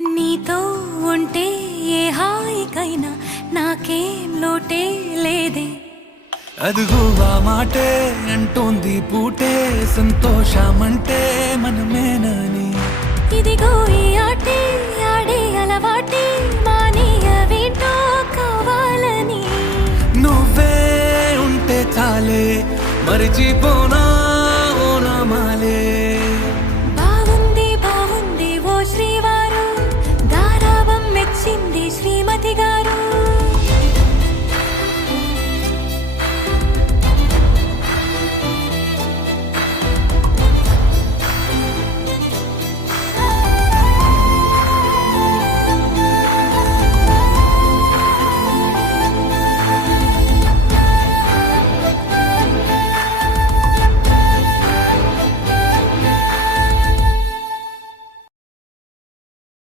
నీతో ఉంటే ఏ హాయికైనా నాకేం లోటే లేదే. అదుగు ఆ మాటే అంటోంది పూటే సంతోషమంటే మనమేనని. ఇదిగో ఈ ఆటే ఆడే అలవాటే మానేయవేంటో కావాలని. నువ్వే ఉంటే చాలే మరిచిపో